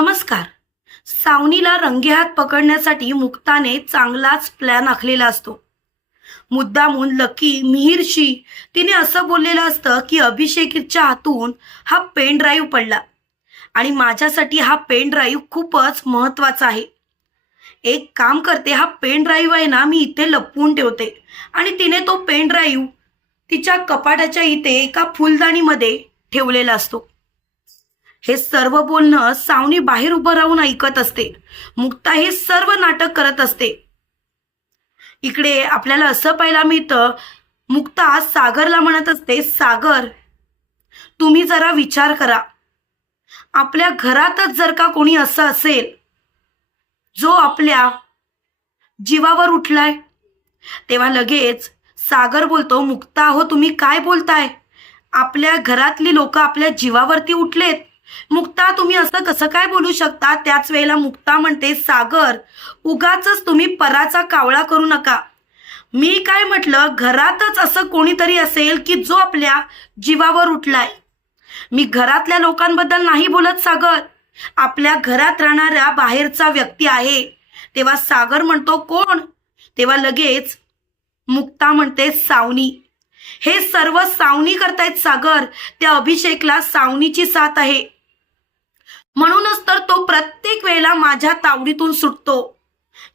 नमस्कार. सावनीला रंगेहात पकडण्यासाठी मुक्ताने चांगलाच प्लॅन आखलेला असतो. मुद्दामून लकी मिहीरशी तिने असं बोललेलं असतं की अभिषेकच्या हातून हा पेन ड्राईव्ह पडला. आणि माझ्यासाठी हा पेन ड्राईव्ह खूपच महत्त्वाचा आहे. एक काम करते हा पेन ड्राईव्ह आहे ना मी इथे लपवून ठेवते. आणि तिने तो पेन ड्राईव्ह तिच्या कपाटाच्या इथे एका फुलदाणीमध्ये ठेवलेला असतो. हे सर्व बोलणं सावनी बाहेर उभं राहून ऐकत असते. मुक्ता हे सर्व नाटक करत असते. इकडे आपल्याला असं पाहायला मिळतं मुक्ता सागरला म्हणत असते सागर तुम्ही जरा विचार करा. आपल्या घरातच जर का कोणी असं असेल जो आपल्या जीवावर उठलाय तेव्हा लगेच सागर बोलतो मुक्ता हो तुम्ही काय बोलताय? आपल्या घरातली लोक आपल्या जीवावरती उठलेत. मुक्ता तुम्ही असं कसं काय बोलू शकता? त्याच वेळेला मुक्ता म्हणते सागर उगाच तुम्ही पराचा कावळा करू नका. मी काय म्हटलं? घरातच असं कोणीतरी असेल की जो आपल्या जीवावर उठलाय. मी घरातल्या लोकांबद्दल नाही बोलत सागर. आपल्या घरात राहणाऱ्या बाहेरचा व्यक्ती आहे. तेव्हा सागर म्हणतो कोण? तेव्हा लगेच मुक्ता म्हणते सावनी. हे सर्व सावनी करतायत सागर. त्या अभिषेकला सावनीची साथ आहे. म्हणूनच तर तो प्रत्येक वेळेला माझ्या तावडीतून सुटतो.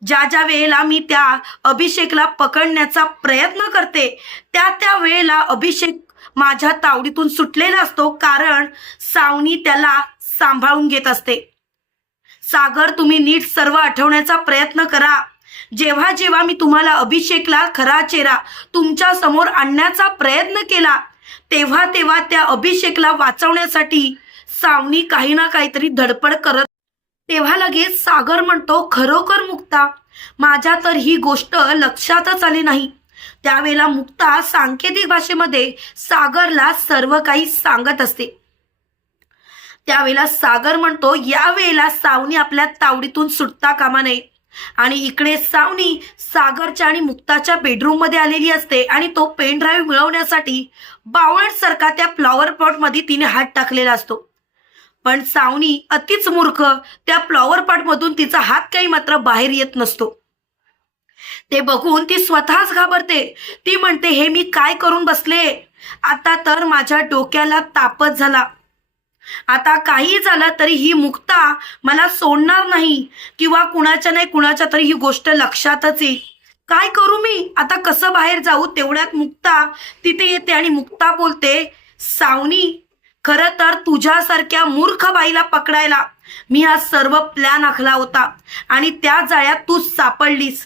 ज्या ज्या वेळेला मी त्या अभिषेकला पकडण्याचा प्रयत्न करते त्या त्या वेळेला अभिषेक माझ्या तावडीतून सुटलेला असतो कारण सावनी त्याला सांभाळून घेत असते. सागर तुम्ही नीट सर्व आठवण्याचा प्रयत्न करा. जेव्हा जेव्हा मी तुम्हाला अभिषेकला खरा चेहरा तुमच्यासमोर आणण्याचा प्रयत्न केला तेव्हा तेव्हा त्या अभिषेकला वाचवण्यासाठी सावनी काही ना काहीतरी धडपड करत तेव्हा लगेच सागर म्हणतो खरोखर मुक्ता माझ्या तर ही गोष्ट लक्षातच आली नाही त्यावेळेला मुक्ता सांकेतिक भाषेमध्ये सागरला सर्व काही सांगत असते. त्यावेळेला सागर म्हणतो यावेळेला सावनी आपल्या तावडीतून सुटता कामा नये. आणि इकडे सावनी सागरच्या आणि मुक्ताच्या बेडरूममध्ये आलेली असते आणि तो पेन ड्राईव्ह मिळवण्यासाठी बावळट सारखा त्या फ्लॉवर पॉटमध्ये तिने हात टाकलेला असतो. पण सावनी अतिच मूर्ख. त्या फ्लॉवर पॉट मधून तिचा हात काही मात्र बाहेर येत नसतो. ते बघून ती स्वतःच घाबरते. ती म्हणते हे मी काय करून बसले? आता तर माझ्या डोक्याला तापच झाला. आता काही झालं तरी ही मुक्ता मला सोडणार नाही किंवा कुणाच्या नाही कुणाच्या तरी ही गोष्ट लक्षातच येईल. काय करू मी? आता कसं बाहेर जाऊ? तेवढ्यात मुक्ता तिथे येते आणि मुक्ता बोलते सावनी खरं तर तुझ्यासारख्या मूर्ख बाईला पकडायला मी हा सर्व प्लॅन आखला होता आणि त्या जाळ्यात तू सापडलीस.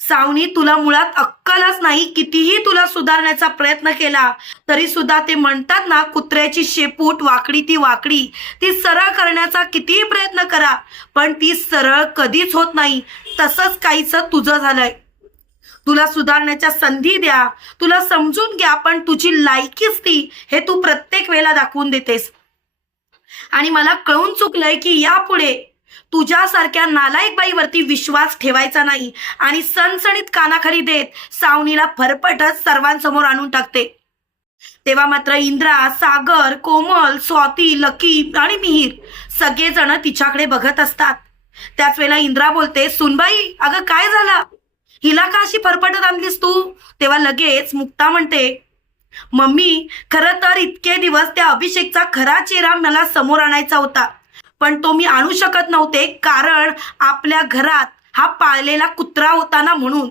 सावनी तुला मुळात अक्कलच नाही कितीही तुला सुधारण्याचा प्रयत्न केला तरी सुद्धा ते म्हणतात ना कुत्र्याची शेपूट वाकडी ती वाकडी ती सरळ करण्याचा कितीही प्रयत्न करा पण ती सरळ कधीच होत नाही तसंच काहीच तुझं झालंय. तुला सुधारण्याच्या संधी द्या. तुला समजून घ्या पण तुझी लायकीच ती हे तू प्रत्येक वेळेला दाखवून देतेस. आणि मला कळून चुकलंय की यापुढे तुझ्यासारख्या नालायक बाईवरती विश्वास ठेवायचा नाही आणि सणसणीत कानाखाली देत सावनीला फरफटच सर्वांसमोर आणून टाकते. तेव्हा मात्र इंद्रा सागर कोमल स्वाती लकी आणि मिहीर सगळेजण तिच्याकडे बघत असतात. त्याच वेळेला इंद्रा बोलते सुनबाई अगं काय झालं? हिला का अशी फरफटत आणलीस तू? तेव्हा लगेच मुक्ता म्हणते मम्मी खरं तर इतके दिवस त्या अभिषेकचा खरा चेहरा मला समोर आणायचा होता. पण तो मी आणू शकत नव्हते कारण आपल्या घरात हा पाळलेला कुत्रा होता ना म्हणून.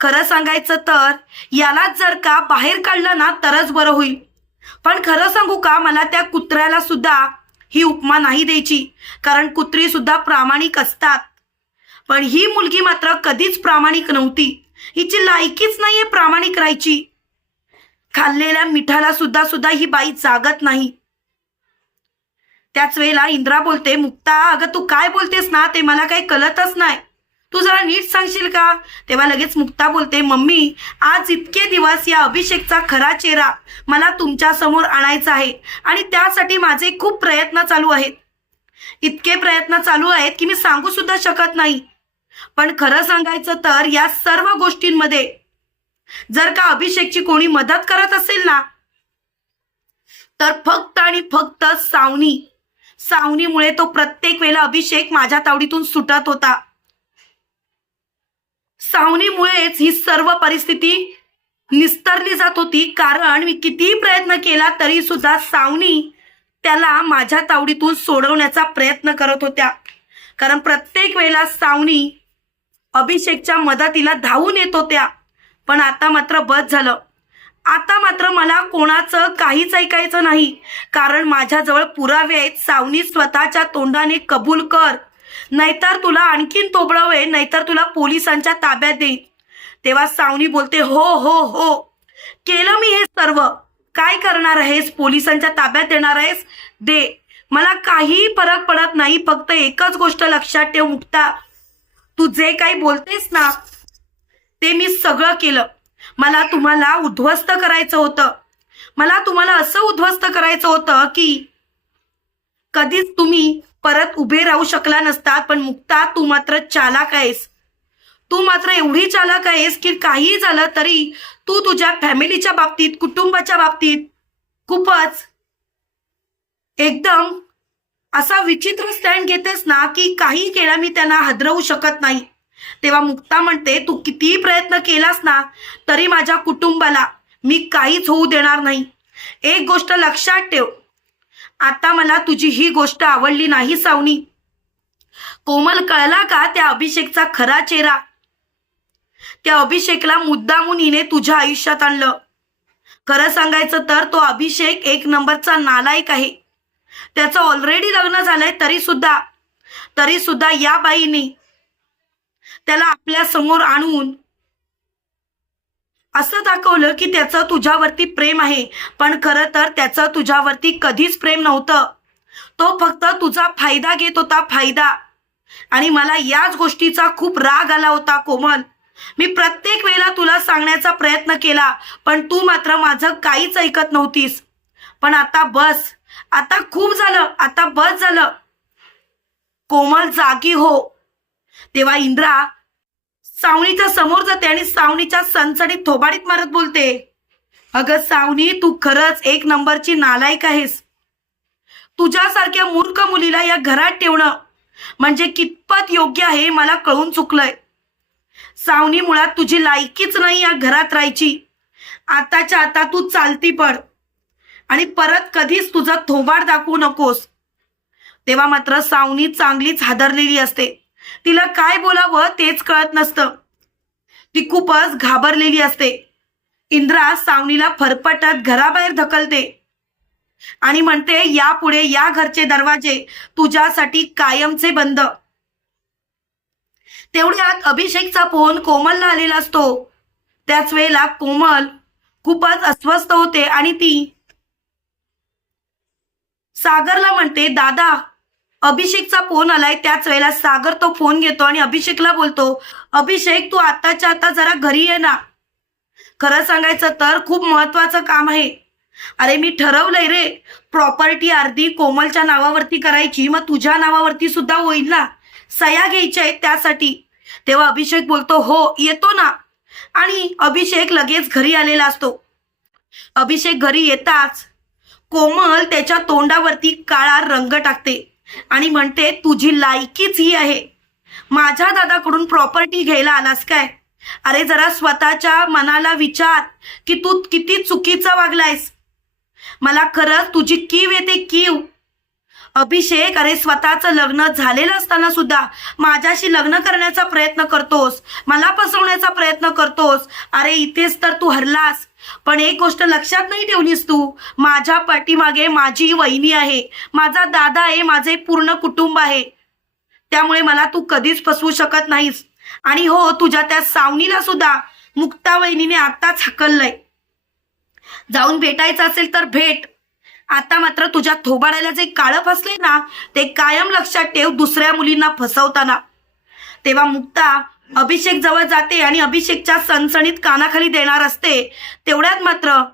खरं सांगायचं तर यालाच जर का बाहेर काढलं ना तरच बरं होईल. पण खरं सांगू का मला त्या कुत्र्याला सुद्धा ही उपमा नाही द्यायची. कारण कुत्री सुद्धा प्रामाणिक असतात. पण ही मुलगी मात्र कधीच प्रामाणिक नव्हती. हिची लायकीच नाहीये प्रामाणिक राहायची. खाल्लेल्या मिठाला सुद्धा सुद्धा ही बाई जागत नाही. त्याच वेळेला इंद्रा बोलते मुक्ता अगं तू काय बोलतेस ना? ते मला काही कळतच नाही. तू जरा नीट सांगशील का? तेव्हा लगेच मुक्ता बोलते मम्मी आज इतके दिवस या अभिषेकचा खरा चेहरा मला तुमच्यासमोर आणायचा आहे आणि त्यासाठी माझे खूप प्रयत्न चालू आहेत. इतके प्रयत्न चालू आहेत की मी सांगू सुद्धा शकत नाही. पण खरं सांगायचं तर या सर्व गोष्टींमध्ये जर का अभिषेकची कोणी मदत करत असेल ना तर फक्त आणि फक्त सावनी. सावनीमुळे तो प्रत्येक वेळेला अभिषेक माझ्या तावडीतून सुटत होता. सावनीमुळेच ही सर्व परिस्थिती निस्तरली जात होती. कारण मी कितीही प्रयत्न केला तरी सुद्धा सावनी त्याला माझ्या तावडीतून सोडवण्याचा प्रयत्न करत होत्या. कारण प्रत्येक वेळेला सावनी अभिषेकच्या मदतीला धावून येत होत्या. पण आता मात्र बस झालं. आता मात्र मला कोणाचं काहीच ऐकायचं नाही. कारण माझ्याजवळ पुरावे आहेत. सावनी स्वतःच्या तोंडाने कबूल कर. नाहीतर तुला आणखीन तोबडवे नाहीतर तुला पोलिसांच्या ताब्यात देईन तेव्हा सावनी बोलते हो हो हो. केलं मी हे सर्व. काय करणार आहेस? पोलिसांच्या ताब्यात देणार आहेस? दे. मला काही फरक पडत नाही. फक्त एकच गोष्ट लक्षात ठेव मुक्ता. तू जे काही बोलतेस ना ते मी सगळं केलं. मला तुम्हाला उद्ध्वस्त करायचं होतं. मला तुम्हाला असं उद्ध्वस्त करायचं होतं की कधीच तुम्ही परत उभे राहू शकला नसता पण मुक्ता तू मात्र चालाक आहेस. तू मात्र एवढी चालाक आहेस की काही झालं तरी तू तुझ्या फॅमिलीच्या बाबतीत कुटुंबाच्या बाबतीत खूपच एकदम असा विचित्र स्टँड घेतेस ना की काही केला मी त्यांना हदरवू शकत नाही. तेव्हा मुक्ता म्हणते तू कितीही प्रयत्न केलास ना तरी माझ्या कुटुंबाला मी काहीच होऊ देणार नाही. एक गोष्ट लक्षात ठेव. आता मला तुझी ही गोष्ट आवडली नाही सावनी. कोमल कळला का त्या अभिषेकचा खरा चेहरा? त्या अभिषेकला मुद्दामून हिने तुझ्या आयुष्यात आणलं. खरं सांगायचं तर तो अभिषेक एक नंबरचा नालायक आहे. त्याचं ऑलरेडी लग्न झालंय तरी सुद्धा तरी सुद्धा या बाईने त्याला आपल्यासमोर आणून असं दाखवलं की त्याचं तुझ्यावरती प्रेम आहे. पण खरं तर त्याचं तुझ्यावरती कधीच प्रेम नव्हतं. तो फक्त तुझा फायदा घेत होता फायदा. आणि मला याच गोष्टीचा खूप राग आला होता कोमल. मी प्रत्येक वेळेला तुला सांगण्याचा प्रयत्न केला पण तू मात्र माझं काहीच ऐकत नव्हतीस. पण आता बस. आता खूप झालं आता बस झालं. कोमल जागी हो. तेव्हा इंद्रा सावणीच्या समोर जाते आणि सावणीच्या सणसणीत थोबाडीत मारत बोलते अगं सावनी तू खरंच एक नंबरची नालायक आहेस. तुझ्यासारख्या मूर्ख मुलीला या घरात ठेवणं म्हणजे कितपत योग्य आहे मला कळून चुकलंय. सावनी मुळात तुझी लायकीच नाही या घरात राहायची. आताच्या आता तू चालती पड. आणि परत कधीच तुझा थोबाड दाखवू नकोस. तेव्हा मात्र सावनी चांगलीच हादरलेली असते. तिला काय बोलावं तेच कळत नसतं. ती खूपच घाबरलेली असते. इंद्रा सावनीला फरफटत घराबाहेर ढकलते. आणि म्हणते यापुढे या घरचे दरवाजे तुझ्यासाठी कायमचे बंद. तेवढ्यात अभिषेकचा फोन कोमलला आलेला असतो. त्याच वेळेला कोमल खूपच अस्वस्थ होते आणि ती सागरला म्हणते दादा अभिषेकचा फोन आलाय त्याच वेळेला सागर तो फोन घेतो आणि अभिषेकला बोलतो अभिषेक तू आताच्या आता जरा घरी ये ना. खरं सांगायचं तर खूप महत्वाचं काम आहे. अरे मी ठरवलंय रे. प्रॉपर्टी अर्धी कोमलच्या नावावरती करायची मग तुझ्या नावावरती सुद्धा होईल ना. सया घ्यायच्या आहेत त्यासाठी. तेव्हा अभिषेक बोलतो हो येतो ना. आणि अभिषेक लगेच घरी आलेला असतो. अभिषेक घरी येताच कोमल त्याच्या तोंडावरती काळा रंग टाकते आणि म्हणते तुझी लायकीच ही आहे. माझ्या दादाकडून प्रॉपर्टी घ्यायला आलास काय? अरे जरा स्वतःच्या मनाला विचार की तू किती चुकीचं वागलायस. मला खरंच तुझी कीव येते कीव. अभिषेक अरे स्वतःचं लग्न झालेलं असताना सुद्धा माझ्याशी लग्न करण्याचा प्रयत्न करतोस. मला फसवण्याचा प्रयत्न करतोस. अरे इथेच तर तू हरलास. पण एक गोष्ट लक्षात नाही ठेवलीस तू? माझ्या पाठीमागे माझी वहिनी आहे. माझा दादा आहे माझे पूर्ण कुटुंब आहे. त्यामुळे मला तू कधीच फसवू शकत नाहीस. आणि हो तुझ्या त्या सावनीला सुद्धा मुक्ता वहिनीने आताच हकललंय. जाऊन भेटायचं असेल तर भेट. आता मात्र तुझ्या थोबाडाला जे काळं फसले ना ते कायम लक्षात ठेव दुसऱ्या मुलींना फसवताना. तेव्हा मुक्ता अभिषेक जवळ जाते आणि अभिषेकच्या सणसणीत कानाखाली देणार असते. तेवढ्यात मात्र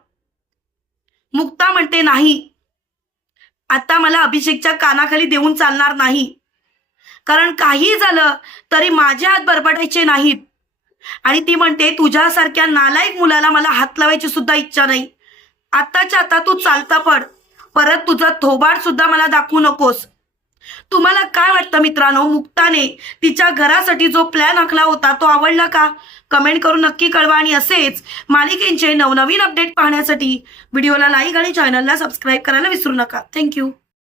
मुक्ता म्हणते नाही. आता मला अभिषेकच्या कानाखाली देऊन चालणार नाही. कारण काही झालं तरी माझे हात बरबटायचे नाहीत. आणि ती म्हणते तुझ्यासारख्या नालायक मुलाला मला हात लावायची सुद्धा इच्छा नाही. आत्ताच्या आता तू चालता पड. परत तुझा थोबाड सुद्धा मला दाखवू नकोस. तुम्हाला काय वाटतं मित्रांनो? मुक्ताने तिच्या घरासाठी जो प्लॅन आखला होता तो आवडला का? कमेंट करून नक्की कळवा आणि असेच मालिकेंचे नवनवीन अपडेट पाहण्यासाठी. व्हिडिओला लाईक आणि चॅनलला सबस्क्राईब करायला विसरू नका. थँक्यू